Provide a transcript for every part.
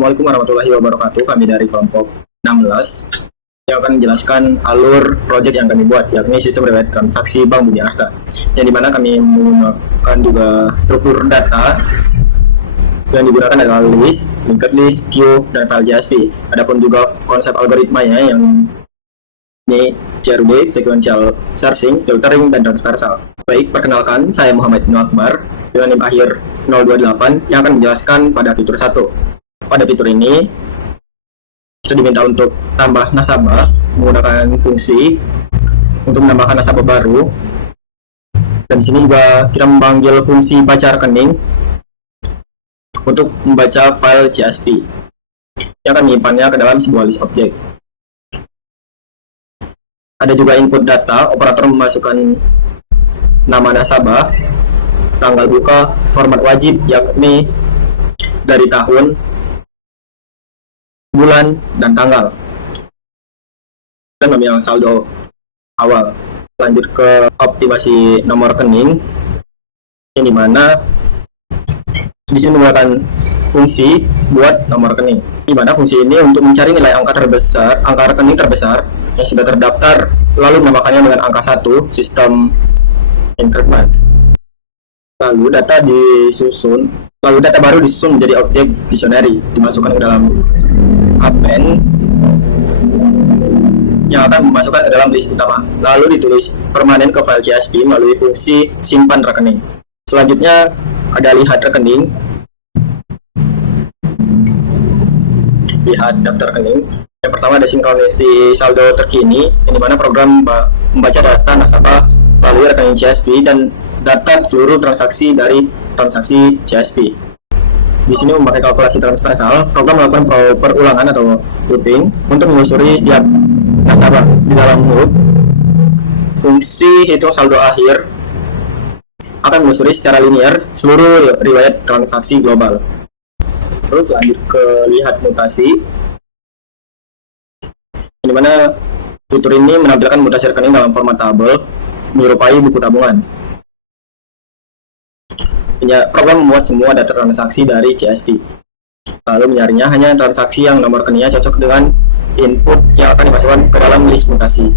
Assalamualaikum warahmatullahi wabarakatuh. Kami dari kelompok 16 yang akan menjelaskan alur proyek yang kami buat, yakni sistem riwayat transaksi Bank Bumi Arta, yang dimana kami menggunakan juga struktur data yang digunakan adalah list, linked list, queue, dan file JSP. Adapun juga konsep algoritmanya yang ini CRUD, sequential searching, filtering, dan transversal. Baik, perkenalkan, saya Muhammad Ibnu Akbar dengan NIM akhir 028 yang akan menjelaskan pada fitur 1. Pada fitur ini, kita diminta untuk tambah nasabah menggunakan fungsi untuk menambahkan nasabah baru. Dan di sini juga kita memanggil fungsi baca rekening untuk membaca file JSP yang akan menyimpannya ke dalam sebuah list objek. Ada juga input data, operator memasukkan nama nasabah, tanggal buka, format wajib yakni dari tahun, bulan, dan tanggal, dan memilih saldo awal. Lanjut ke optimasi nomor rekening, yang dimana di sini menggunakan fungsi buat nomor rekening, di mana fungsi ini untuk mencari nilai angka rekening terbesar yang sudah terdaftar, lalu menambahkannya dengan angka 1 sistem increment. Lalu data baru disusun menjadi objek dictionary, dimasukkan ke dalam append yang akan memasukkan ke dalam list utama, lalu ditulis permanen ke file JSP melalui fungsi simpan rekening. Selanjutnya ada lihat rekening, lihat daftar rekening. Yang pertama ada sinkronisasi saldo terkini, yang dimana program membaca data nasabah melalui rekening JSP dan data seluruh transaksi dari transaksi JSP. Di sini memakai kalkulasi transversal, program melakukan perulangan atau looping untuk menelusuri setiap nasabah. Di dalam loop, fungsi hitung saldo akhir akan menelusuri secara linear seluruh riwayat transaksi global. Terus lanjut ke lihat mutasi, di mana fitur ini menampilkan mutasi rekening dalam format tabel menyerupai buku tabungan. Program membuat semua data transaksi dari JSP, lalu menyaringnya hanya transaksi yang nomor rekeningnya cocok dengan input yang akan dimasukkan ke dalam list mutasi.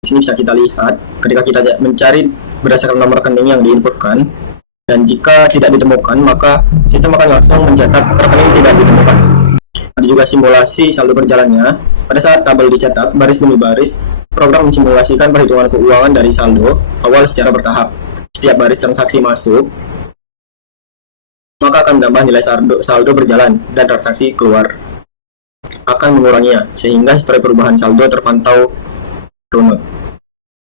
Di sini bisa kita lihat ketika kita mencari berdasarkan nomor rekening yang diinputkan, dan jika tidak ditemukan maka sistem akan langsung mencatat rekening tidak ditemukan. Ada juga simulasi saldo berjalannya. Pada saat tabel dicetak baris demi baris, program mensimulasikan perhitungan keuangan dari saldo awal secara bertahap. Setiap baris transaksi masuk, maka akan menambah nilai saldo berjalan, dan transaksi keluar akan menguranginya, sehingga histori perubahan saldo terpantau runut.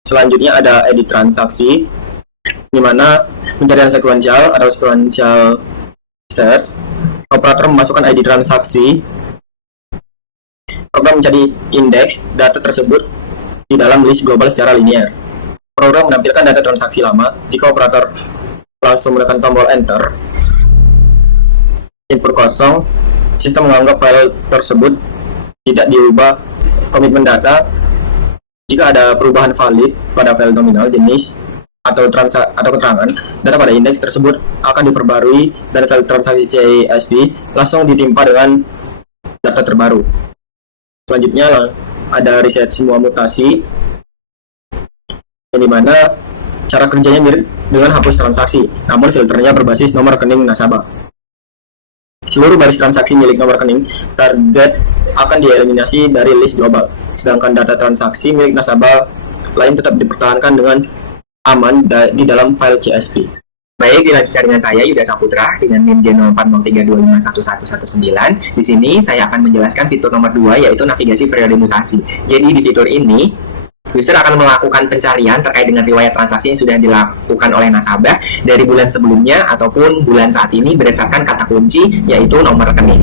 Selanjutnya ada edit transaksi, di mana pencarian sekuensial atau sequential search. Operator memasukkan ID transaksi, program mencari indeks data tersebut di dalam list global secara linear. Program menampilkan data transaksi lama. Jika operator langsung menekan tombol enter, input kosong, sistem menganggap file tersebut tidak diubah. Komitmen data, jika ada perubahan valid pada file nominal, jenis, atau keterangan, data pada indeks tersebut akan diperbarui dan file transaksi JSP langsung ditimpa dengan data terbaru. Selanjutnya ada reset semua mutasi, yang dimana cara kerjanya mirip dengan hapus transaksi, namun filternya berbasis nomor rekening nasabah. Seluruh baris transaksi milik nomor rekening target akan dieliminasi dari list global, sedangkan data transaksi milik nasabah lain tetap dipertahankan dengan aman di dalam file JSP. Baik, dilanjutkan dengan saya Yuda Saputra dengan NIM J0403251119. Di sini saya akan menjelaskan fitur nomor 2, yaitu navigasi periode mutasi. Jadi di fitur ini, user akan melakukan pencarian terkait dengan riwayat transaksi yang sudah dilakukan oleh nasabah dari bulan sebelumnya ataupun bulan saat ini berdasarkan kata kunci, yaitu nomor rekening.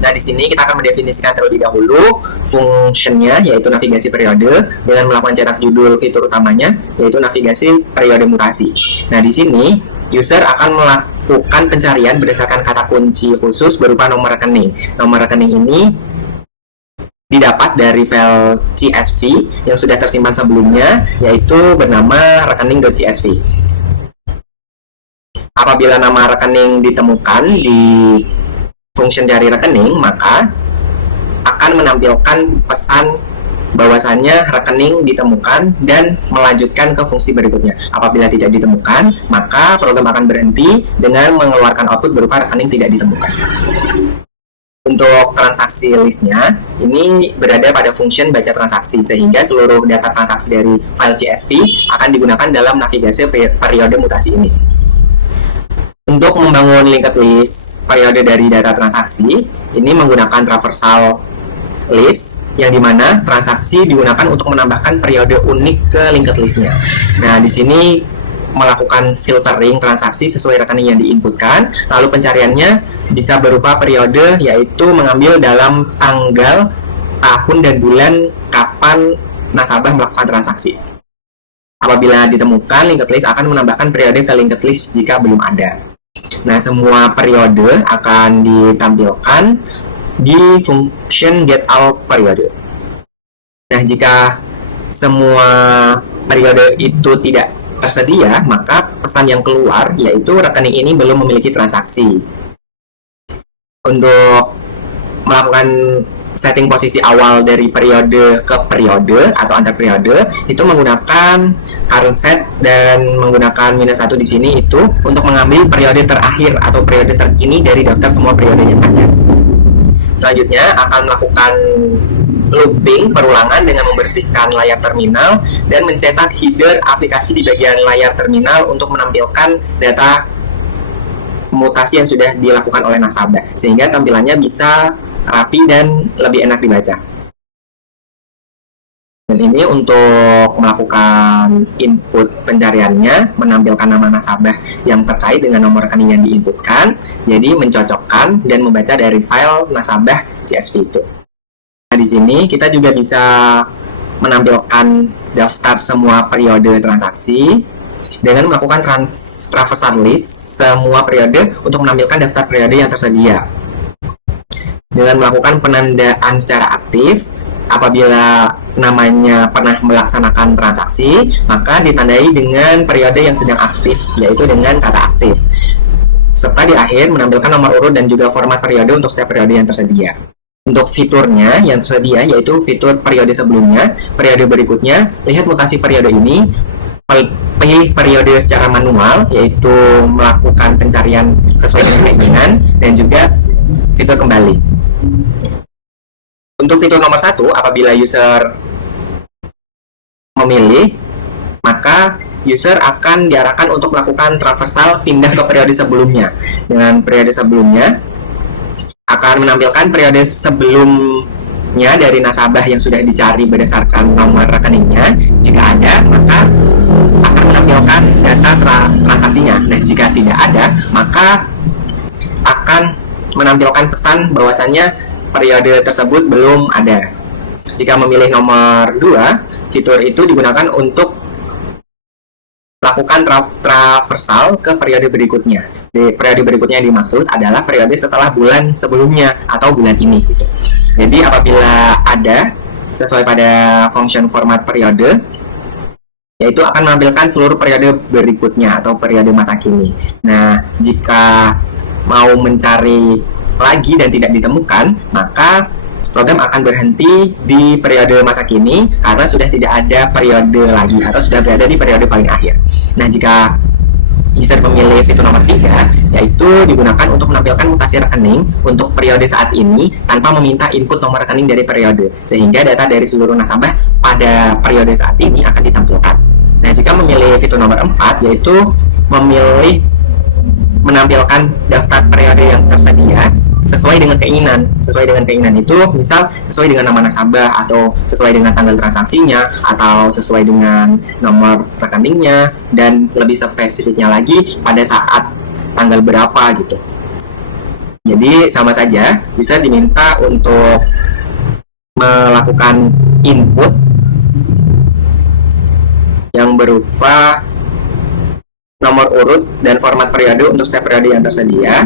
Nah, di sini kita akan mendefinisikan terlebih dahulu fungsinya, yaitu navigasi periode, dengan melakukan cetak judul fitur utamanya, yaitu navigasi periode mutasi. Nah, di sini user akan melakukan pencarian berdasarkan kata kunci khusus berupa nomor rekening. Nomor rekening ini didapat dari file CSV yang sudah tersimpan sebelumnya, yaitu bernama rekening.csv. apabila nama rekening ditemukan di function cari rekening, maka akan menampilkan pesan bahwasannya rekening ditemukan dan melanjutkan ke fungsi berikutnya. Apabila tidak ditemukan, maka program akan berhenti dengan mengeluarkan output berupa rekening tidak ditemukan. Untuk transaksi listnya, ini berada pada function baca transaksi, sehingga seluruh data transaksi dari file CSV akan digunakan dalam navigasi periode mutasi ini. Untuk membangun linked list periode dari data transaksi, ini menggunakan traversal list, yang dimana transaksi digunakan untuk menambahkan periode unik ke linked listnya. Nah, di sini melakukan filtering transaksi sesuai rekening yang diinputkan, lalu pencariannya bisa berupa periode, yaitu mengambil dalam tanggal, tahun, dan bulan kapan nasabah melakukan transaksi. Apabila ditemukan, linked list akan menambahkan periode ke linked list jika belum ada. Nah, semua periode akan ditampilkan di function getOutPeriode. Nah, jika semua periode itu tidak tersedia, maka pesan yang keluar yaitu rekening ini belum memiliki transaksi. Untuk melakukan setting posisi awal dari periode ke periode atau antar periode, itu menggunakan current set dan menggunakan -1 di sini itu untuk mengambil periode terakhir atau periode terkini dari daftar semua periode yang ada. Selanjutnya akan melakukan looping perulangan dengan membersihkan layar terminal dan mencetak header aplikasi di bagian layar terminal untuk menampilkan data mutasi yang sudah dilakukan oleh nasabah, sehingga tampilannya bisa rapi dan lebih enak dibaca. Dan ini untuk melakukan input pencariannya, menampilkan nama nasabah yang terkait dengan nomor rekening yang diinputkan, jadi mencocokkan dan membaca dari file nasabah CSV itu. Nah, di sini kita juga bisa menampilkan daftar semua periode transaksi dengan melakukan traversal list semua periode untuk menampilkan daftar periode yang tersedia. Dengan melakukan penandaan secara aktif, apabila namanya pernah melaksanakan transaksi, maka ditandai dengan periode yang sedang aktif, yaitu dengan kata aktif. Serta di akhir menampilkan nomor urut dan juga format periode untuk setiap periode yang tersedia. Untuk fiturnya yang tersedia yaitu fitur periode sebelumnya, periode berikutnya, lihat mutasi periode ini, pilih periode secara manual, yaitu melakukan pencarian sesuai dengan keinginan, dan juga fitur kembali. Untuk fitur nomor 1, apabila user memilih, maka user akan diarahkan untuk melakukan traversal pindah ke periode sebelumnya. Dengan periode sebelumnya, akan menampilkan periode sebelumnya dari nasabah yang sudah dicari berdasarkan nomor rekeningnya. Jika ada, maka akan menampilkan data transaksinya. Nah, jika tidak ada, maka akan menampilkan pesan bahwasannya periode tersebut belum ada. Jika memilih nomor 2, fitur itu digunakan untuk melakukan traversal ke periode berikutnya. Di periode berikutnya yang dimaksud adalah periode setelah bulan sebelumnya atau bulan ini gitu. Jadi apabila ada sesuai pada function format periode, yaitu akan menampilkan seluruh periode berikutnya atau periode masa kini. Nah, jika mau mencari lagi dan tidak ditemukan, maka program akan berhenti di periode masa kini karena sudah tidak ada periode lagi atau sudah berada di periode paling akhir. Nah, jika user memilih fitur nomor 3, yaitu digunakan untuk menampilkan mutasi rekening untuk periode saat ini tanpa meminta input nomor rekening dari periode, sehingga data dari seluruh nasabah pada periode saat ini akan ditampilkan. Nah, jika memilih fitur nomor 4, yaitu memilih menampilkan daftar periode yang tersedia sesuai dengan keinginan. Sesuai dengan keinginan itu misal sesuai dengan nama nasabah, atau sesuai dengan tanggal transaksinya, atau sesuai dengan nomor rekeningnya, dan lebih spesifiknya lagi pada saat tanggal berapa gitu. Jadi sama saja bisa diminta untuk melakukan input yang berupa nomor urut dan format periode untuk setiap periode yang tersedia.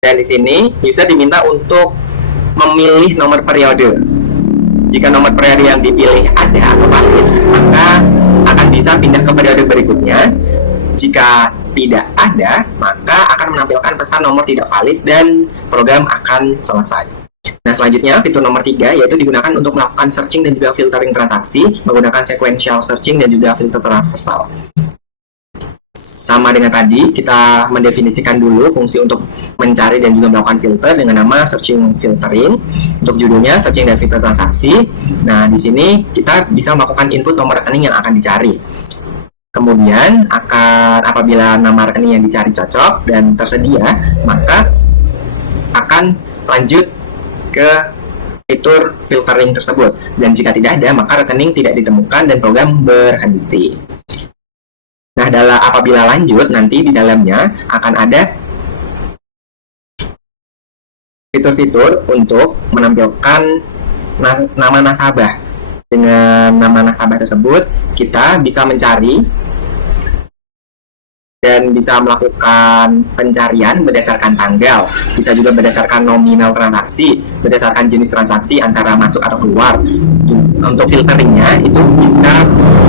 Dan di sini user diminta untuk memilih nomor periode. Jika nomor periode yang dipilih ada atau valid, maka akan bisa pindah ke periode berikutnya. Jika tidak ada, maka akan menampilkan pesan nomor tidak valid dan program akan selesai. Nah, selanjutnya fitur nomor 3 yaitu digunakan untuk melakukan searching dan juga filtering transaksi menggunakan sequential searching dan juga filter traversal. Sama dengan tadi, kita mendefinisikan dulu fungsi untuk mencari dan juga melakukan filter dengan nama searching filtering. Untuk judulnya searching dan filter transaksi. Nah, di sini kita bisa melakukan input nomor rekening yang akan dicari. Kemudian apabila nama rekening yang dicari cocok dan tersedia, maka akan lanjut ke fitur filtering tersebut. Dan jika tidak ada, maka rekening tidak ditemukan dan program berhenti. Nah, apabila lanjut, nanti di dalamnya akan ada fitur-fitur untuk menampilkan nama nasabah. Dengan nama nasabah tersebut, kita bisa mencari dan bisa melakukan pencarian berdasarkan tanggal, bisa juga berdasarkan nominal transaksi, berdasarkan jenis transaksi antara masuk atau keluar. Untuk filteringnya itu bisa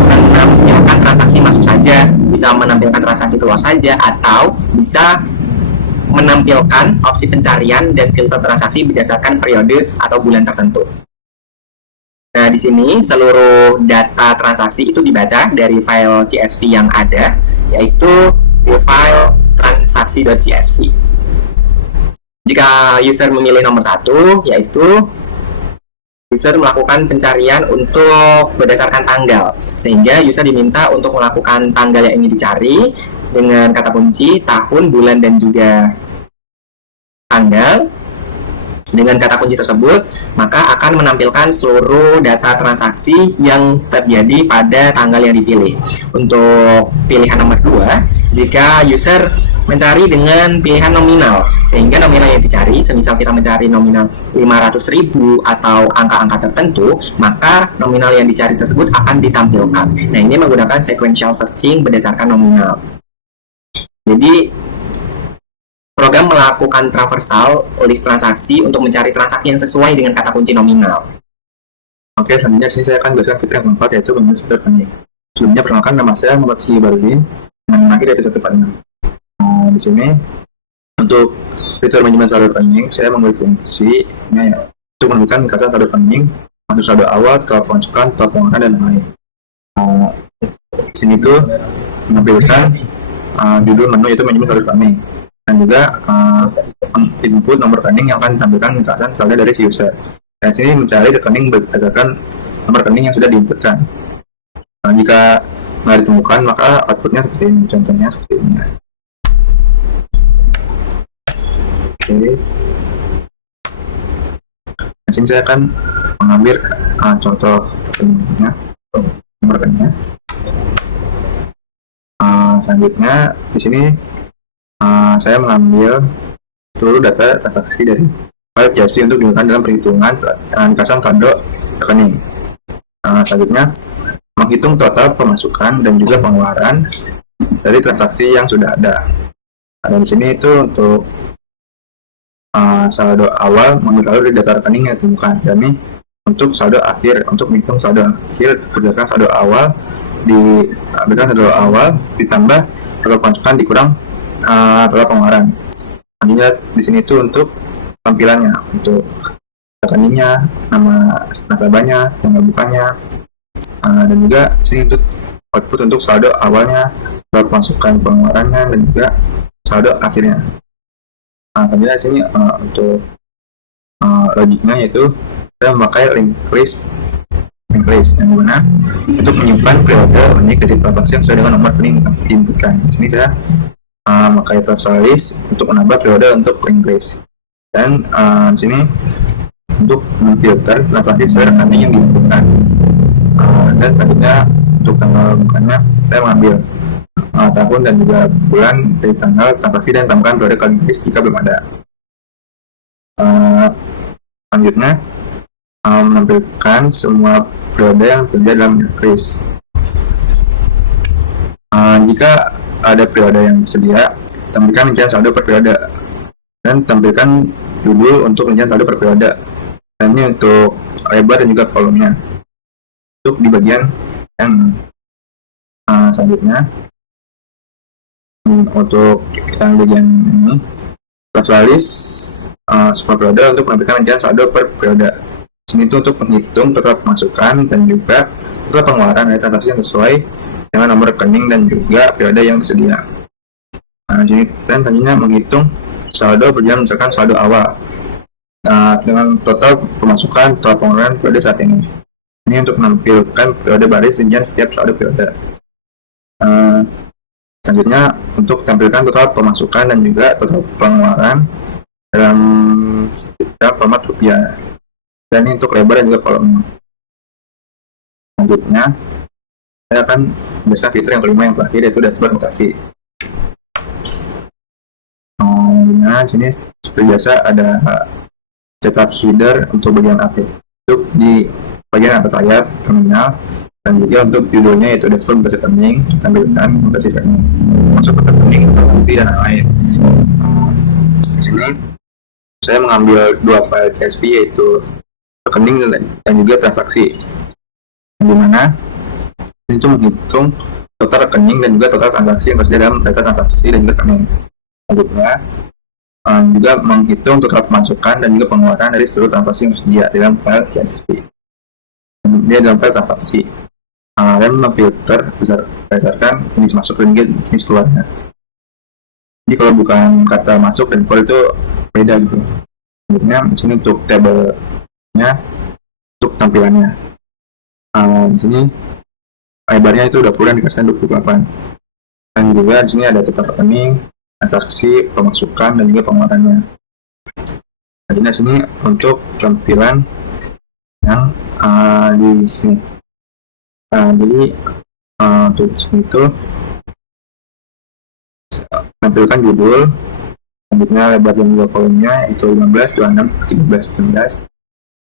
menampilkan transaksi masuk saja, bisa menampilkan transaksi keluar saja, atau bisa menampilkan opsi pencarian dan filter transaksi berdasarkan periode atau bulan tertentu. Nah, di sini seluruh data transaksi itu dibaca dari file CSV yang ada, yaitu di file transaksi.csv. Jika user memilih nomor 1, yaitu user melakukan pencarian untuk berdasarkan tanggal, sehingga user diminta untuk melakukan tanggal yang ingin dicari dengan kata kunci tahun, bulan, dan juga tanggal. Dengan kata kunci tersebut, maka akan menampilkan seluruh data transaksi yang terjadi pada tanggal yang dipilih. Untuk pilihan nomor 2, jika user mencari dengan pilihan nominal, sehingga nominal yang dicari, semisal kita mencari nominal 500.000 atau angka-angka tertentu, maka nominal yang dicari tersebut akan ditampilkan. Nah, ini menggunakan sequential searching berdasarkan nominal. Jadi, program melakukan traversal list transaksi untuk mencari transaksi yang sesuai dengan kata kunci nominal. Oke, selanjutnya sini saya akan jelaskan fitur yang keempat, yaitu manajemen order rekening. Sebelumnya perkenalkan, nama saya Muhammad Syi Barudin dengan akhir dari 146. Di sini untuk fitur manajemen order rekening, saya mengambil fungsinya ya, untuk menentukan ringkasan order rekening, masuk saldo awal, total pemasukan, total pengeluaran, dan lain-lain. Di sini tuh menampilkan judul menu yaitu manajemen order rekening, dan juga input nomor rekening yang akan ditampilkan ringkasan saldo dari si user. Dan sini mencari rekening berdasarkan nomor rekening yang sudah diinputkan. Jika nggak ditemukan, maka outputnya seperti ini. Contohnya seperti ini. Oke. Di sini saya akan mengambil contoh rekeningnya, nomor rekeningnya. Selanjutnya di sini saya mengambil seluruh data transaksi dari file CSV untuk digunakan dalam perhitungan ringkasan saldo rekening. Selanjutnya menghitung total pemasukan dan juga pengeluaran dari transaksi yang sudah ada. Dan di sini itu untuk saldo awal mengambil saldo dari data rekening yang ditemukan. Dan ini untuk saldo akhir, untuk menghitung saldo akhir berdasarkan saldo awal ditambah saldo pemasukan dikurang total pengeluaran. Selanjutnya di sini itu untuk tampilannya, untuk rekeningnya, nama nasabahnya, tanggal bukanya, dan juga sini untuk output untuk saldo awalnya, saldo pemasukan pengeluarannya, dan juga saldo akhirnya. Kemudian di sini untuk logiknya yaitu kita memakai linked list yang mana untuk menyimpan periode unik dari transaksi yang sesuai dengan nomor rekening yang diinputkan. Di sini saya memakai traversal list untuk menambah periode untuk linked list. Dan di sini untuk memfilter transaksi sesuai rekening yang diinputkan. Dan selanjutnya untuk tanggal bukanya saya mengambil tahun dan juga bulan dari tanggal transaksi dan tambahkan periode linked list jika belum ada. Selanjutnya menampilkan semua periode yang tersedia dalam list. Jika ada periode yang tersedia, tampilkan rincian saldo per periode dan tampilkan judul untuk rincian saldo per periode. Dan ini untuk lebar dan juga kolomnya. Untuk di bagian yang ini. Selanjutnya untuk yang bagian ini Trasalis semua periode untuk menampilkan rincian saldo per periode. Sini itu untuk menghitung total pemasukan dan juga total pengeluaran dari transaksi yang sesuai dengan nomor rekening dan juga periode yang tersedia. Sini dan selanjutnya menghitung saldo berjalan berdasarkan saldo awal dengan total pemasukan total pengeluaran periode saat ini. Ini untuk menampilkan periode baris rincian setiap saldo periode. Selanjutnya untuk tampilkan total pemasukan dan juga total pengeluaran dalam format rupiah. Dan ini untuk lebar dan juga kolomnya. Selanjutnya saya akan menjelaskan fitur yang kelima yang terakhir, yaitu dashboard mutasi. Nah, sini seperti biasa ada cetak header untuk bagian akhir, untuk di bagian atas layar terminal, dan juga untuk judulnya yaitu dashboard mutasi rekening, tampilkan mutasi rekening, masuk ke rekening, transaksi dan lain-lain. Di sini saya mengambil dua file CSV yaitu rekening dan juga transaksi, di mana ini cuma menghitung total rekening dan juga total transaksi yang tersedia dalam data transaksi dan juga rekening. Selanjutnya juga menghitung total pemasukan dan juga pengeluaran dari seluruh transaksi yang tersedia dalam file CSV. Dia dalam file transaksi dan memfilter berdasarkan jenis masuk dan juga jenis keluarnya. Jadi kalau bukan kata masuk dan keluar itu beda gitu. Selanjutnya di sini untuk tabelnya, untuk tampilannya. Di sini lebarnya itu 20 dan dikasihkan 28. Dan juga di sini ada total rekening, transaksi, pemasukan dan juga pengeluarannya. Jadi di sini untuk tampilan yang di sini. Jadi untuk di sini itu menampilkan judul, selanjutnya lebar dan juga kolomnya itu 15, 26, 13, 16.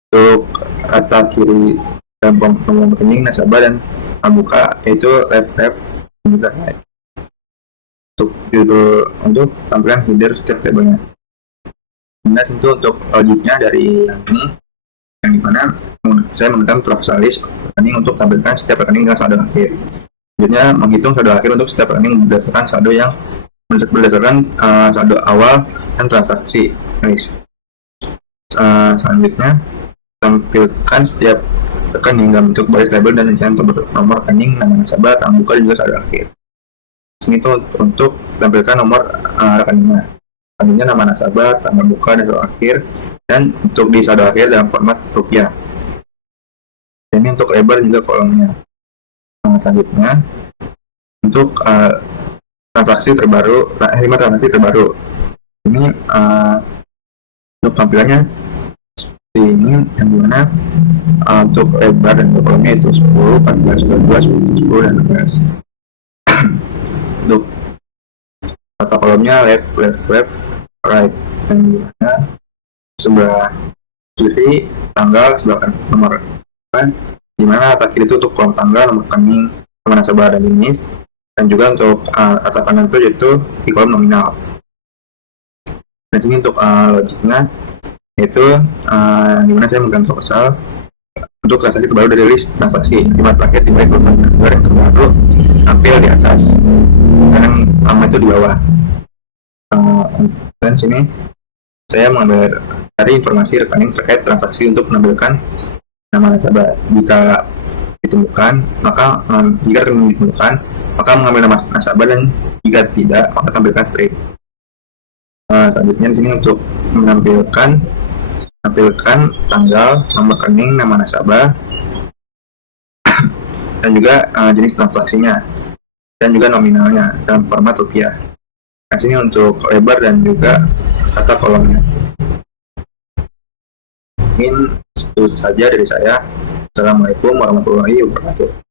Untuk rata kiri dan nomor rekening nasabah dan buka yaitu left dan juga right. Untuk judul, untuk tampilan header setiap tabelnya. Nah, itu untuk logiknya dari yang ini, yang dimana saya menggunakan Trasalis rekening untuk tampilkan setiap rekening dengan saldo akhir. Selanjutnya menghitung saldo akhir untuk setiap rekening berdasarkan saldo yang berdasarkan saldo awal dan transaksi. Selanjutnya tampilkan setiap rekening dalam bentuk baris tabel dan rincian nomor rekening, nama nasabah, tanggal buka dan juga saldo akhir. Sini itu untuk tampilkan nomor rekeningnya, selanjutnya nama nasabah, tanggal buka dan saldo akhir, dan untuk di saldo akhir dalam format rupiah. Ini untuk lebar juga kolomnya. Selanjutnya untuk transaksi terbaru, 5 transaksi terbaru. Ini untuk tampilannya seperti ini, yang dimana untuk lebar dan kolomnya itu 10, 14, 12, 10, dan 16. Untuk kata kolomnya left, right, dan dimana sebelah kiri tanggal, sebelah kanan nomor rekening, dimana kata kiri itu untuk kolom tanggal, nomor rekening, nama nasabah dan jenis, dan juga untuk kata kanan itu yaitu di kolom nominal. Dan ini untuk logiknya yaitu dimana saya mengganti proposal untuk transaksi terbaru dari list transaksi, dimana terakhir dibalik urutannya agar yang terbaru tampil di atas dan yang lama itu di bawah. Dan sini saya mengambil dari informasi rekening terkait transaksi untuk menampilkan nama nasabah. Jika ditemukan, maka jika rekening ditemukan, maka mengambil nama nasabah, dan jika tidak, maka tampilkan strip. Selanjutnya di sini untuk menampilkan tanggal, nomor rekening, nama nasabah, dan juga jenis transaksinya, dan juga nominalnya dalam format rupiah. Nah, sini untuk lebar dan juga kata kolomnya. Mungkin itu saja dari saya. Assalamualaikum warahmatullahi wabarakatuh.